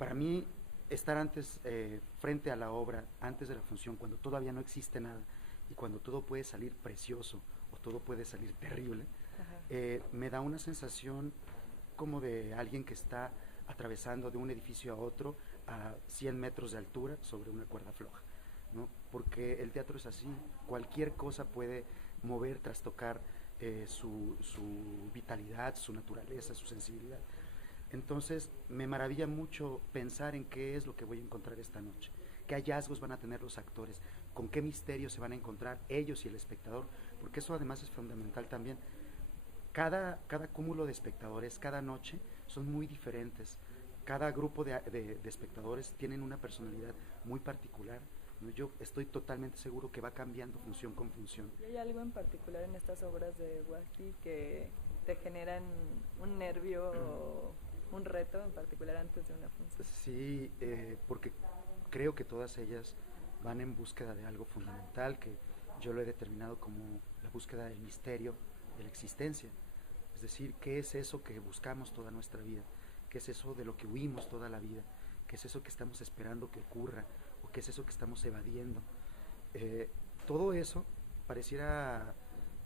Para mí, estar antes, frente a la obra, antes de la función, cuando todavía no existe nada y cuando todo puede salir precioso o todo puede salir terrible, me da una sensación como de alguien que está atravesando de un edificio a otro a 100 metros de altura sobre una cuerda floja, ¿no? Porque el teatro es así, cualquier cosa puede mover, trastocar su vitalidad, su naturaleza, su sensibilidad. Entonces me maravilla mucho pensar en qué es lo que voy a encontrar esta noche, qué hallazgos van a tener los actores, con qué misterios se van a encontrar ellos y el espectador, porque eso además es fundamental también. Cada cúmulo de espectadores, cada noche, son muy diferentes. Cada grupo de espectadores tienen una personalidad muy particular, ¿no? Yo estoy totalmente seguro que va cambiando función con función. ¿Y hay algo en particular en estas obras de Wagner que te generan un nervio o un reto en particular antes de una función? Sí, porque creo que todas ellas van en búsqueda de algo fundamental, que yo lo he determinado como la búsqueda del misterio de la existencia. Es decir, ¿qué es eso que buscamos toda nuestra vida? ¿Qué es eso de lo que huimos toda la vida? ¿Qué es eso que estamos esperando que ocurra? ¿O qué es eso que estamos evadiendo? Eh, Todo eso pareciera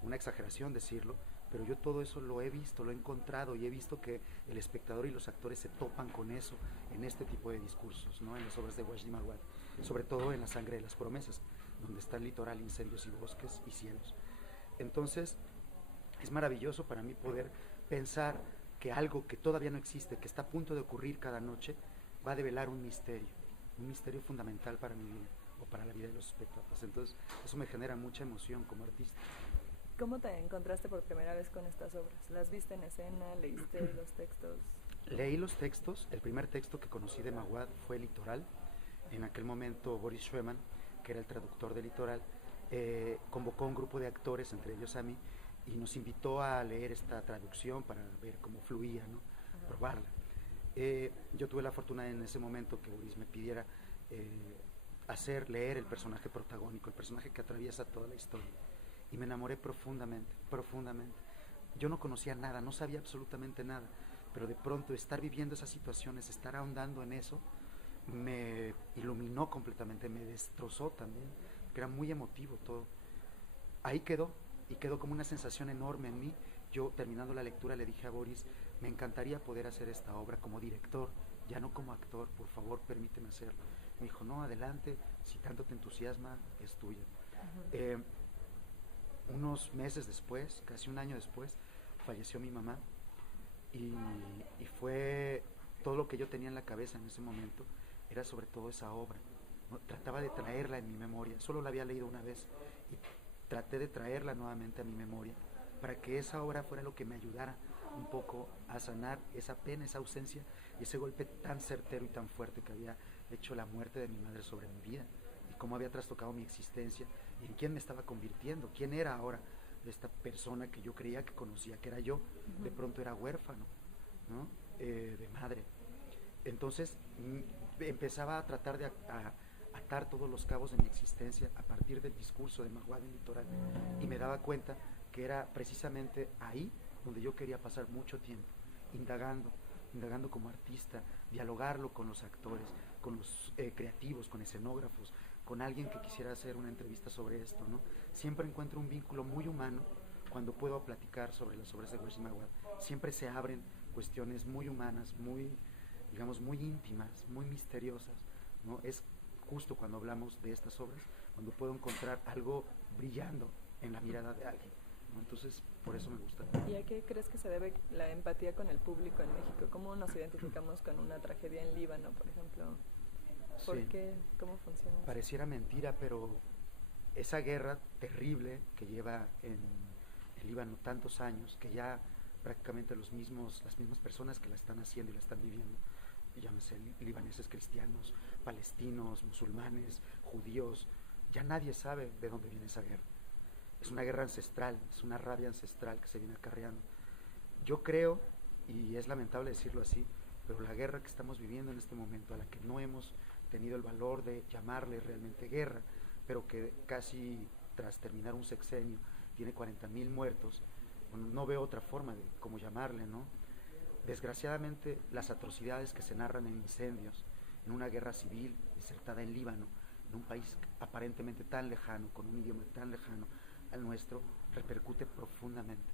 una exageración decirlo, pero yo todo eso lo he visto, lo he encontrado y he visto que el espectador y los actores se topan con eso en este tipo de discursos, ¿no? En las obras de Wajdi Mawad, sobre todo en La sangre de las promesas, donde está el litoral, incendios y bosques y cielos. Entonces, es maravilloso para mí poder pensar que algo que todavía no existe, que está a punto de ocurrir cada noche, va a develar un misterio fundamental para mi vida o para la vida de los espectadores. Entonces, eso me genera mucha emoción como artista. ¿Cómo te encontraste por primera vez con estas obras? ¿Las viste en escena? ¿Leíste los textos? Leí los textos, el primer texto que conocí de Mawad fue Litoral. En aquel momento Boris Schweman, que era el traductor de Litoral, convocó a un grupo de actores, entre ellos a mí, y nos invitó a leer esta traducción para ver cómo fluía, ¿no? Probarla. Yo tuve la fortuna en ese momento que Boris me pidiera leer el personaje protagónico, el personaje que atraviesa toda la historia. Y me enamoré profundamente, profundamente. Yo no conocía nada, no sabía absolutamente nada, pero de pronto estar viviendo esas situaciones, estar ahondando en eso, me iluminó completamente, me destrozó también, que era muy emotivo todo. Ahí quedó, y quedó como una sensación enorme en mí. Yo, terminando la lectura, le dije a Boris, me encantaría poder hacer esta obra como director, ya no como actor, por favor permíteme hacerlo. Me dijo, no, adelante, si tanto te entusiasma, es tuya. Eh, Unos meses después, casi un año después, falleció mi mamá y, y fue todo lo que yo tenía en la cabeza en ese momento, era sobre todo esa obra. ¿No? Trataba de traerla en mi memoria, solo la había leído una vez y traté de traerla nuevamente a mi memoria para que esa obra fuera lo que me ayudara un poco a sanar esa pena, esa ausencia y ese golpe tan certero y tan fuerte que había hecho la muerte de mi madre sobre mi vida y cómo había trastocado mi existencia y en quién me estaba convirtiendo, quién era ahora esta persona que yo creía que conocía, que era yo, de pronto era huérfano, ¿no? De madre. Entonces empezaba a tratar de atar todos los cabos de mi existencia a partir del discurso de Mawad en Litoral y me daba cuenta que era precisamente ahí donde yo quería pasar mucho tiempo, indagando, indagando como artista, dialogarlo con los actores, con los creativos, con escenógrafos, con alguien que quisiera hacer una entrevista sobre esto, ¿no? Siempre encuentro un vínculo muy humano cuando puedo platicar sobre las obras de Wajdi Mawad. Siempre se abren cuestiones muy humanas, muy, digamos, muy íntimas, muy misteriosas, ¿no? Es justo cuando hablamos de estas obras, cuando puedo encontrar algo brillando en la mirada de alguien, ¿no? Entonces, por eso me gusta. ¿Y a qué crees que se debe la empatía con el público en México? ¿Cómo nos identificamos con una tragedia en Líbano, por ejemplo? ¿Por Sí, qué? ¿Cómo funciona eso? pareciera mentira, pero esa guerra terrible que lleva en el Líbano tantos años, que ya prácticamente las mismas personas que la están haciendo y la están viviendo, llámese libaneses cristianos, palestinos, musulmanes, judíos, ya nadie sabe de dónde viene esa guerra. Es una guerra ancestral, es una rabia ancestral que se viene acarreando. Yo creo, y es lamentable decirlo así, pero la guerra que estamos viviendo en este momento, a la que no hemos tenido el valor de llamarle realmente guerra, pero que casi tras terminar un sexenio tiene 40.000 muertos, bueno, no veo otra forma de cómo llamarle, ¿no? Desgraciadamente, las atrocidades que se narran en Incendios, en una guerra civil desertada en Líbano, en un país aparentemente tan lejano, con un idioma tan lejano al nuestro, repercute profundamente.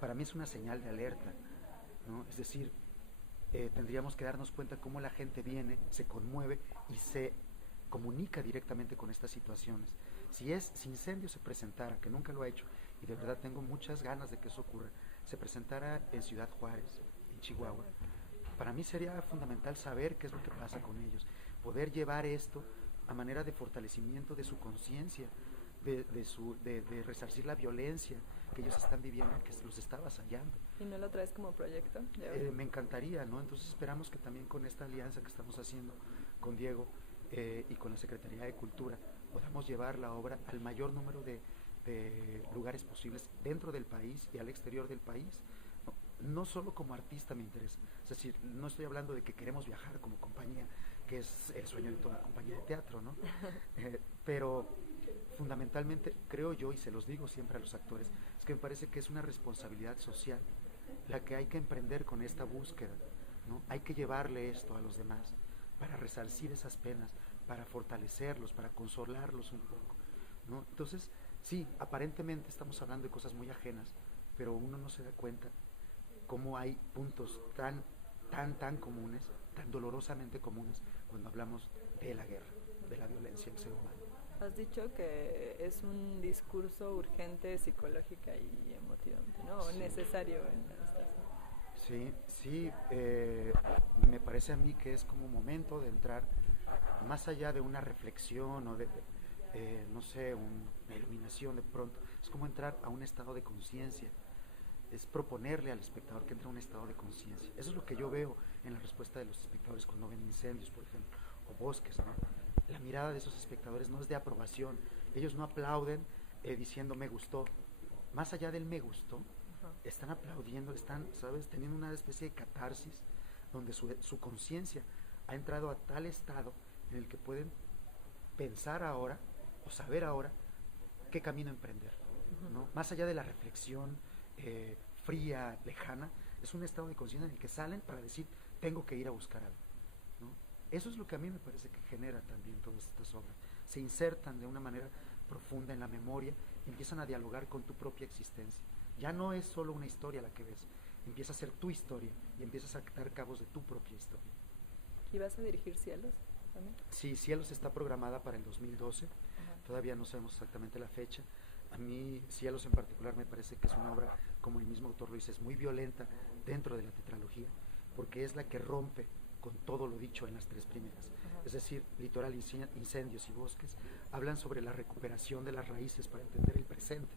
Para mí es una señal de alerta, ¿no? Es decir, tendríamos que darnos cuenta cómo la gente viene, se conmueve y se comunica directamente con estas situaciones. Si Incendio se presentara, que nunca lo ha hecho, y de verdad tengo muchas ganas de que eso ocurra, se presentara en Ciudad Juárez, en Chihuahua, para mí sería fundamental saber qué es lo que pasa con ellos, poder llevar esto a manera de fortalecimiento de su conciencia, de resarcir la violencia que ellos están viviendo, que los está avasallando. ¿Y no lo traes como proyecto? Me encantaría, ¿no? Entonces esperamos que también con esta alianza que estamos haciendo con Diego y con la Secretaría de Cultura podamos llevar la obra al mayor número de lugares posibles dentro del país y al exterior del país. No solo como artista me interesa, es decir, no estoy hablando de que queremos viajar como compañía, que es el sueño de toda compañía de teatro, ¿no? Pero fundamentalmente creo yo, y se los digo siempre a los actores, es que me parece que es una responsabilidad social la que hay que emprender con esta búsqueda, ¿no? Hay que llevarle esto a los demás para resarcir esas penas, para fortalecerlos, para consolarlos un poco, ¿no? Entonces, sí, aparentemente estamos hablando de cosas muy ajenas, pero uno no se da cuenta cómo hay puntos tan comunes, tan dolorosamente comunes cuando hablamos de la guerra, de la violencia del ser humano. Has dicho que es un discurso urgente, psicológica y emotivamente, ¿no? Sí. Necesario en esta. Sí, me parece a mí que es como momento de entrar más allá de una reflexión o de no sé, una iluminación de pronto, es como entrar a un estado de conciencia, es proponerle al espectador que entre a un estado de conciencia. Eso es lo que yo veo en la respuesta de los espectadores cuando ven Incendios, por ejemplo, o Bosques, ¿no? La mirada de esos espectadores no es de aprobación, ellos no aplauden diciendo me gustó, más allá del me gustó, están aplaudiendo, están, ¿sabes?, teniendo una especie de catarsis donde su conciencia ha entrado a tal estado en el que pueden pensar ahora o saber ahora qué camino emprender, ¿no? Más allá de la reflexión fría, lejana, es un estado de conciencia en el que salen para decir tengo que ir a buscar algo, ¿no? Eso es lo que a mí me parece que genera también todas estas obras, se insertan de una manera profunda en la memoria, empiezan a dialogar con tu propia existencia. Ya no es solo una historia la que ves, empieza a ser tu historia y empiezas a atar cabos de tu propia historia. ¿Y vas a dirigir Cielos también? Sí, Cielos está programada para el 2012, todavía no sabemos exactamente la fecha. A mí Cielos en particular me parece que es una obra, como el mismo autor lo dice, es muy violenta dentro de la tetralogía, porque es la que rompe con todo lo dicho en las tres primeras. Es decir, Litoral, Incendios y Bosques hablan sobre la recuperación de las raíces para entender el presente.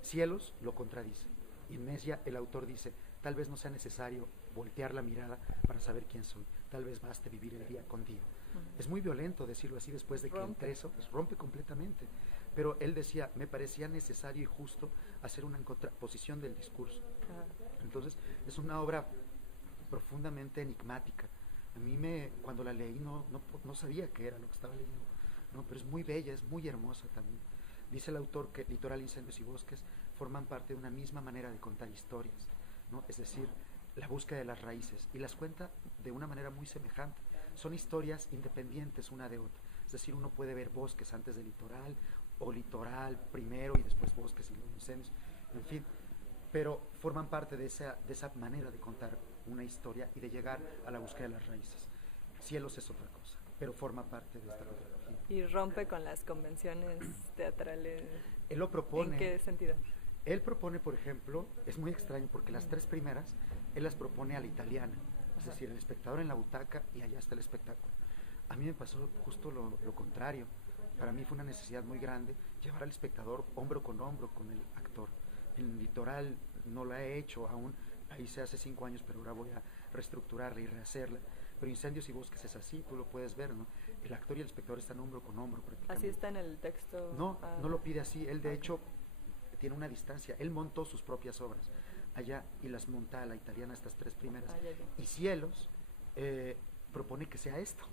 Cielos lo contradice. Inmesia, el autor dice, tal vez no sea necesario voltear la mirada para saber quién soy, tal vez baste vivir el día con día. Es muy violento decirlo así después de que entre eso, pues rompe completamente. Pero él decía, me parecía necesario y justo hacer una contraposición del discurso. Entonces, es una obra profundamente enigmática. A mí cuando la leí no sabía qué era lo que estaba leyendo, ¿no? Pero es muy bella, es muy hermosa también. Dice el autor que Litoral, Incendios y Bosques forman parte de una misma manera de contar historias, ¿no? Es decir, la búsqueda de las raíces, y las cuenta de una manera muy semejante. Son historias independientes una de otra. Es decir, uno puede ver Bosques antes de Litoral, o Litoral primero y después Bosques y luego Incendios, en fin, pero forman parte de esa manera de contar una historia y de llegar a la búsqueda de las raíces. Cielos es otra cosa, pero forma parte de esta tetralogía. ¿Y rompe con las convenciones teatrales? Él lo propone. ¿En qué sentido? Él propone, por ejemplo, es muy extraño porque las tres primeras, él las propone a la italiana, es decir, el espectador en la butaca y allá está el espectáculo. A mí me pasó justo lo contrario. Para mí fue una necesidad muy grande llevar al espectador hombro con el actor. En Litoral no la he hecho aún, la hice hace 5 años, pero ahora voy a reestructurarla y rehacerla. Pero Incendios y Bosques es así, tú lo puedes ver, ¿no? El actor y el espectador están hombro con hombro prácticamente. ¿Así está en el texto? No lo pide así, él de hecho tiene una distancia, él montó sus propias obras allá y las monta a la italiana, estas tres primeras. Y Cielos propone que sea esto,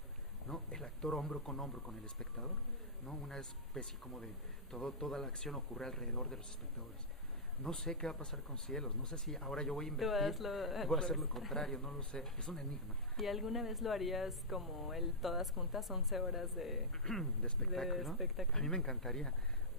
¿no? El actor hombro con el espectador, ¿no? Una especie como de toda la acción ocurre alrededor de los espectadores. no sé qué va a pasar con Cielos, no sé si ahora yo voy a Tú invertir hazlo y al voy a hacer revés. lo contrario, no lo sé, es un enigma ¿Y alguna vez lo harías como el todas juntas, 11 horas de espectáculo. A espectáculo? mí me encantaría,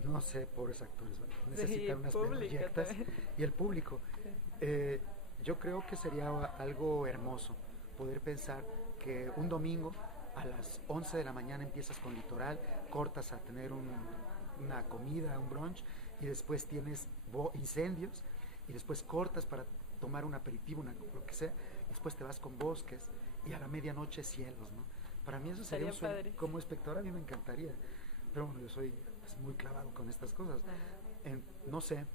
no sé, pobres actores, ¿vale? Sí, Necesitan unas público metralletas también. y el público. Sí. Yo creo que sería algo hermoso poder pensar que un domingo a las 11 de la mañana empiezas con Litoral, cortas a tener una comida, un brunch, y después tienes incendios, y después cortas para tomar un aperitivo, lo que sea, y después te vas con Bosques, y a la medianoche Cielos, ¿no? Para mí eso sería Estaría un sueño. padre. Como espectador a mí me encantaría, pero bueno, yo soy pues, muy clavado con estas cosas. Ajá. No sé,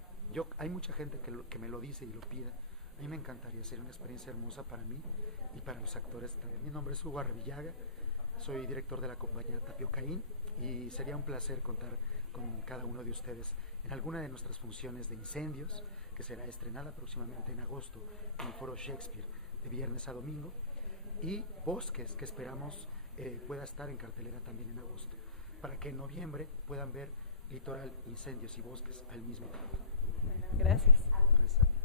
hay mucha gente que me lo dice y lo pide. A mí me encantaría, sería una experiencia hermosa para mí y para los actores también. Mi nombre es Hugo Arrevillaga, soy director de la compañía Tapiocaín y sería un placer contar con cada uno de ustedes en alguna de nuestras funciones de Incendios, que será estrenada próximamente en agosto en el Foro Shakespeare de viernes a domingo, y Bosques, que esperamos pueda estar en cartelera también en agosto, para que en noviembre puedan ver Litoral, Incendios y Bosques al mismo tiempo. Gracias. Gracias a ti.